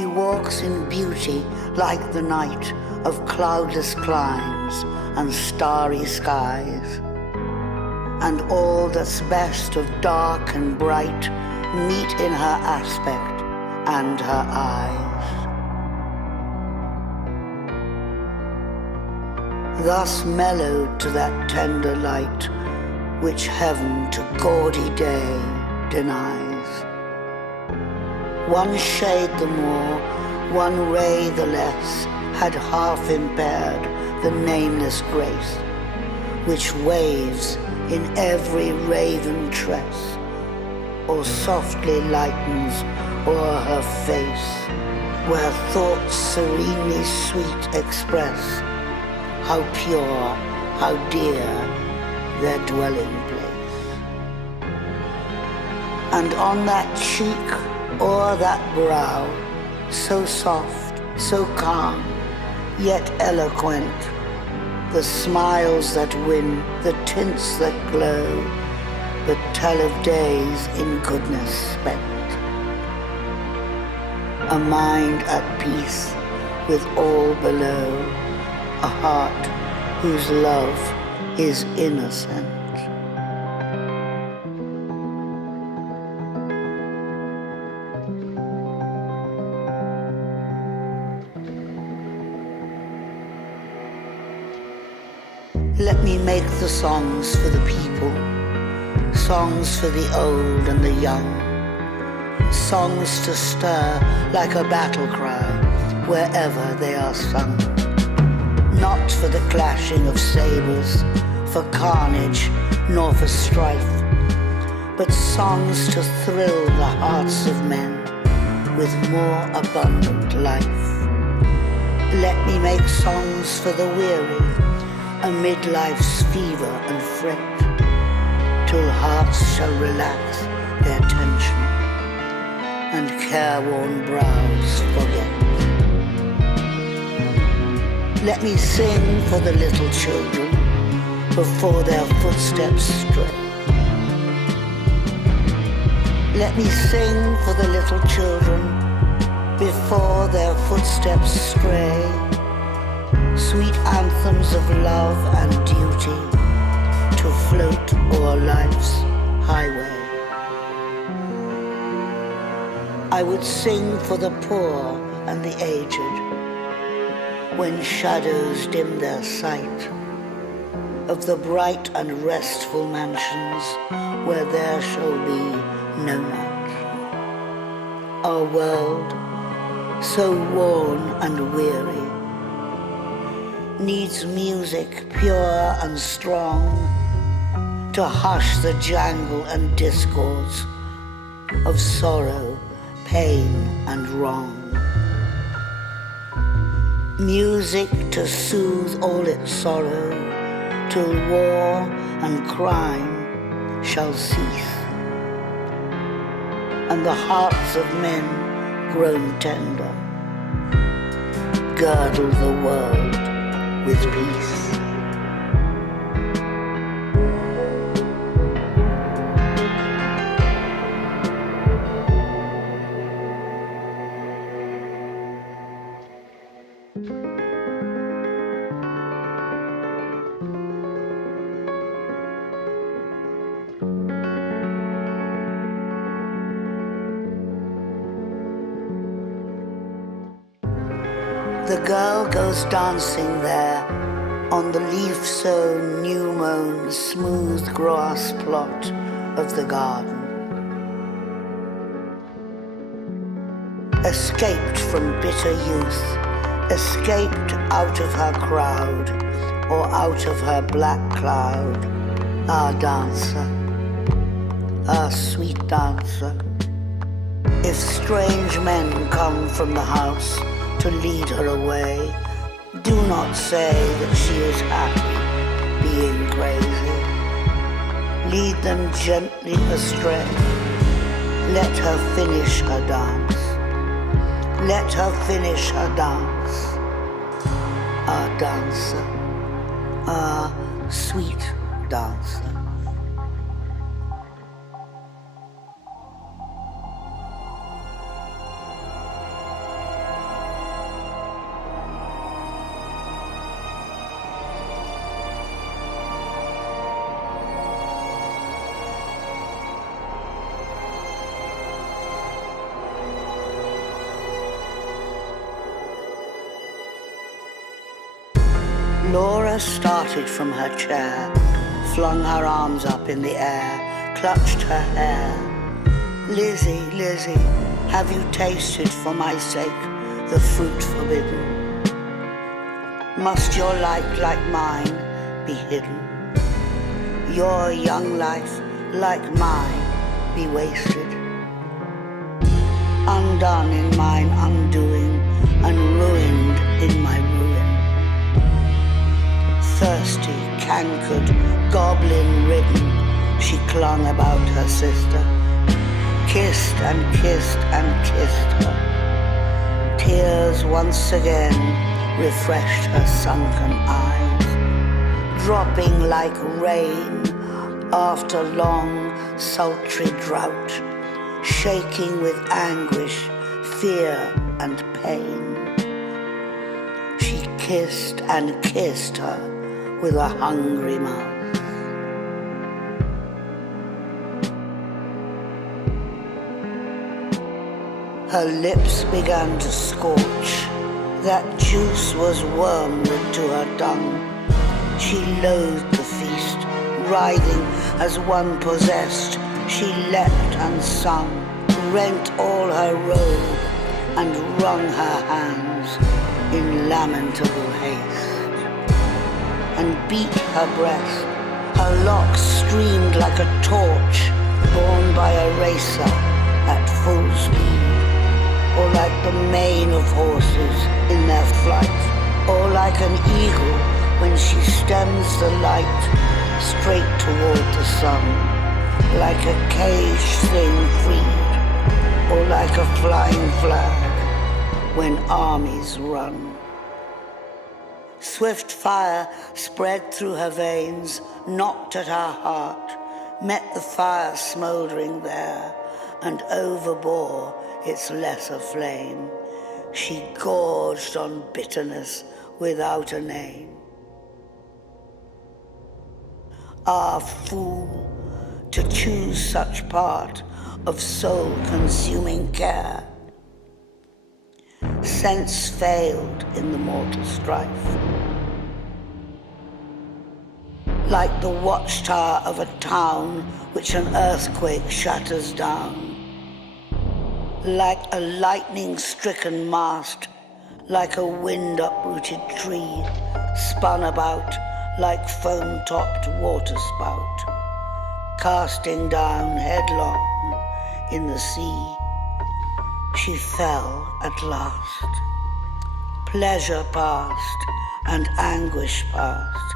She walks in beauty like the night of cloudless climes and starry skies. And all that's best of dark and bright meet in her aspect and her eyes. Thus mellowed to that tender light which heaven to gaudy day denies. One shade the more, one ray the less, had half impaired the nameless grace which waves in every raven tress, or softly lightens o'er her face, where thoughts serenely sweet express how pure, how dear their dwelling place. And on that cheek or that brow, so soft, so calm, yet eloquent, the smiles that win, the tints that glow, but tell of days in goodness spent. A mind at peace with all below, a heart whose love is innocent. Let me make the songs for the people, songs for the old and the young, songs to stir like a battle cry wherever they are sung. Not for the clashing of sabres, for carnage, nor for strife, but songs to thrill the hearts of men with more abundant life. Let me make songs for the weary, amid life's fever and fret, till hearts shall relax their tension and careworn brows forget. Let me sing for the little children before their footsteps stray. Let me sing for the little children before their footsteps stray, sweet anthems of love and duty to float o'er life's highway. I would sing for the poor and the aged when shadows dim their sight of the bright and restful mansions where there shall be no night. Our world, so worn and weary, needs music pure and strong to hush the jangle and discords of sorrow, pain and wrong. Music to soothe all its sorrow till war and crime shall cease, and the hearts of men grown tender girdle the world with peace. The girl goes dancing there on the leaf-sown, new-mown, smooth grass plot of the garden. Escaped from bitter youth, escaped out of her crowd or out of her black cloud, our dancer, our sweet dancer. If strange men come from the house to lead her away, do not say that she is happy being crazy. Lead them gently astray. Let her finish her dance. Let her finish her dance. Our dancer, our sweet dancer. Laura started from her chair, flung her arms up in the air, clutched her hair. Lizzie, Lizzie, have you tasted for my sake the fruit forbidden? Must your light like mine be hidden? Your young life like mine be wasted? Undone in mine undoing, and ruined in my ruin. Thirsty, cankered, goblin-ridden, she clung about her sister, kissed and kissed and kissed her. Tears once again refreshed her sunken eyes, dropping like rain after long, sultry drought, shaking with anguish, fear and pain. She kissed and kissed her with a hungry mouth. Her lips began to scorch. That juice was wormwood to her tongue. She loathed the feast, writhing as one possessed. She leapt and sung, rent all her robe, and wrung her hands in lamentable haste, and beat her breast. Her locks streamed like a torch borne by a racer at full speed, or like the mane of horses in their flight, or like an eagle when she stems the light straight toward the sun, like a caged thing freed, or like a flying flag when armies run. Swift fire spread through her veins, knocked at her heart, met the fire smouldering there, and overbore its lesser flame. She gorged on bitterness without a name. Ah, fool, to choose such part of soul-consuming care. Sense failed in the mortal strife. Like the watchtower of a town which an earthquake shatters down. Like a lightning-stricken mast, like a wind-uprooted tree, spun about like foam-topped waterspout, casting down headlong in the sea. She fell at last. Pleasure past and anguish past.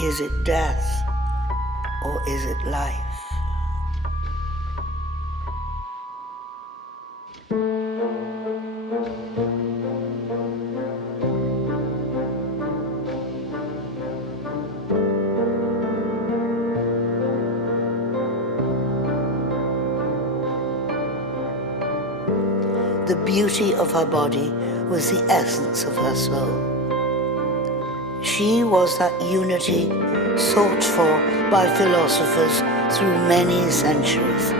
Is it death or is it life? The beauty of her body was the essence of her soul. She was that unity sought for by philosophers through many centuries.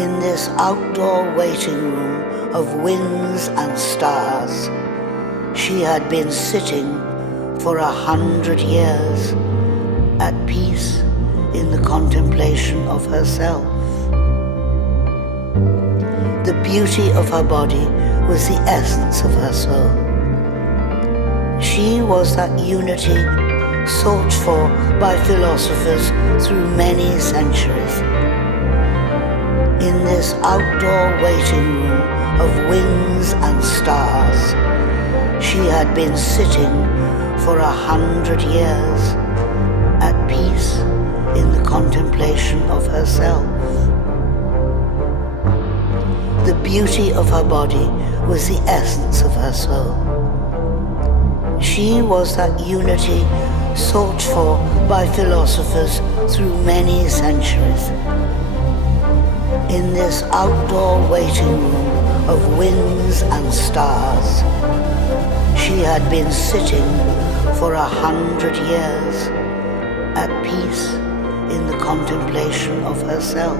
In this outdoor waiting room of winds and stars, she had been sitting for 100 years, at peace in the contemplation of herself. The beauty of her body was the essence of her soul. She was that unity sought for by philosophers through many centuries. In this outdoor waiting room of winds and stars, she had been sitting for 100 years, at peace in the contemplation of herself. The beauty of her body was the essence of her soul. She was that unity sought for by philosophers through many centuries. In this outdoor waiting room of winds and stars, she had been sitting for 100 years, at peace in the contemplation of herself.